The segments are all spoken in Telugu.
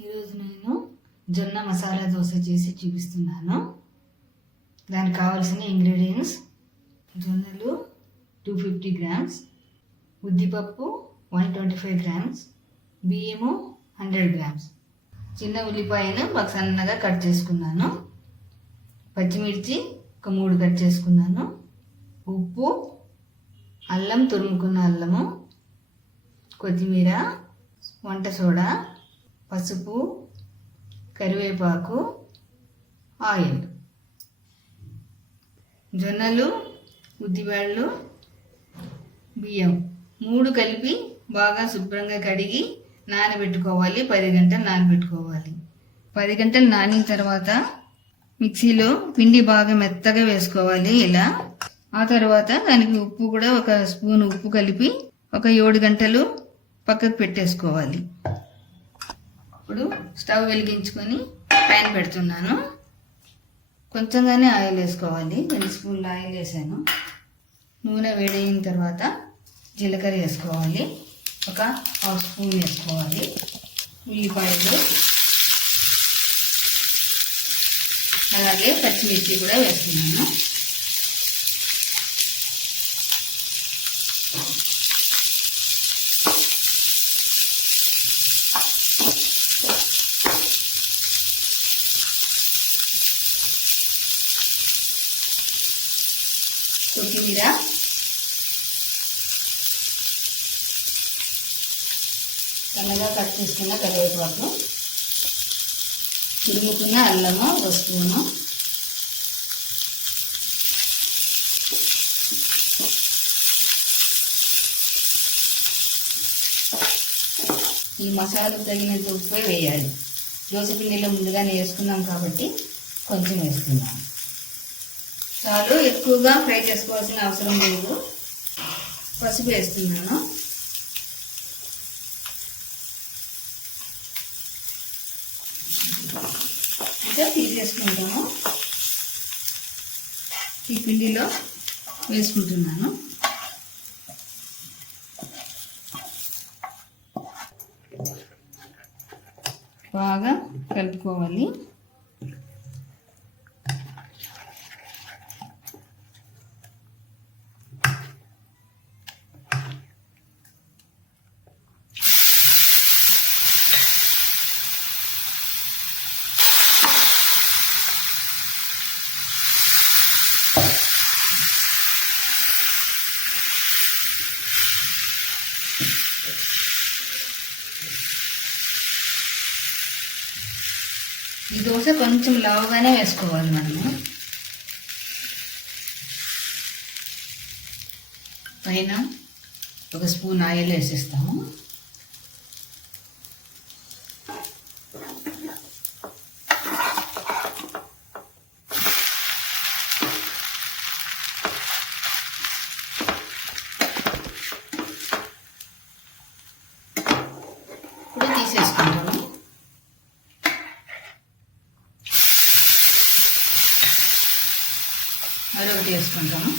ఈరోజు నేను జొన్న మసాలా దోశ చేసి చూపిస్తున్నాను. దానికి కావాల్సిన ఇంగ్రీడియంట్స్: జొన్నలు 250 గ్రామ్స్, ఉద్దిపప్పు 125 గ్రామ్స్, బియ్యము 100 గ్రామ్స్, చిన్న ఉల్లిపాయను బాగా సన్నగా కట్ చేసుకున్నాను, పచ్చిమిర్చి ఒక 3 కట్ చేసుకున్నాను, ఉప్పు, అల్లం తురుముకున్న అల్లము, కొత్తిమీర, వంట సోడా, పసుపు, కరివేపాకు, ఆయిల్. జొన్నలు, ఉద్దిబ్యాళ్ళు, బియ్యం 3 కలిపి బాగా శుభ్రంగా కడిగి నానబెట్టుకోవాలి. 10 గంటలు నానబెట్టుకోవాలి. 10 గంటలు నానిన తర్వాత మిక్సీలో పిండి బాగా మెత్తగా వేసుకోవాలి. ఇలా ఆ తర్వాత దానికి ఉప్పు కూడా ఒక స్పూన్ ఉప్పు కలిపి ఒక 7 గంటలు పక్కకు పెట్టేసుకోవాలి. ఇప్పుడు స్టవ్ వెలిగించుకొని ప్యాన్ పెడుతున్నాను. కొంచెంగానే ఆయిల్ వేసుకోవాలి. 2 స్పూన్ల ఆయిల్ వేసాను. నూనె వేడైన తర్వాత జీలకర్ర వేసుకోవాలి. ఒక 1/2 స్పూన్ వేసుకోవాలి. ఉల్లిపాయలు అలాగే పచ్చిమిర్చి కూడా వేస్తున్నాను. కొత్తిమీర, సన్నగా కట్ చేసుకున్న కరివేపాకు, తురుముకున్న అల్లము 1 స్పూను, ఈ మసాలాకు తగినంత ఉప్పు వేయాలి. దోశ పిండిలో ముందుగానే వేసుకున్నాం కాబట్టి కొంచెం వేసుకున్నాం. చాలు, ఎక్కువగా ఫ్రై చేసుకోవాల్సిన అవసరం లేదు. పసుపు వేస్తున్నాను. ఇంకా తీసేసుకుంటాము. ఈ పిండిలో వేసుకుంటున్నాను. బాగా కలుపుకోవాలి. ఈ దోశ కొంచెం లావుగానే వేసుకోవాలి. మనము పైన 1 స్పూన్ ఆయిల్ వేసేస్తాము. ఇప్పుడు తీసేసుకుంటాము. మరొకటి వేసుకుంటాము.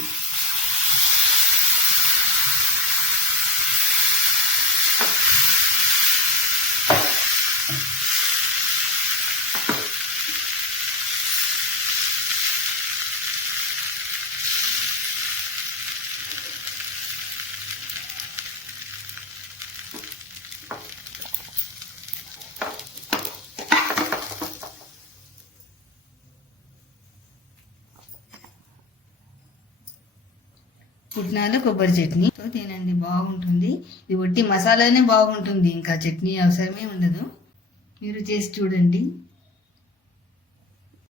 పుట్నాలు, కొబ్బరి చట్నీతో తినండి, బాగుంటుంది. ఇది ఒట్టి మసాలానే బాగుంటుంది, ఇంకా చట్నీ అవసరమే ఉండదు. మీరు చేసి చూడండి.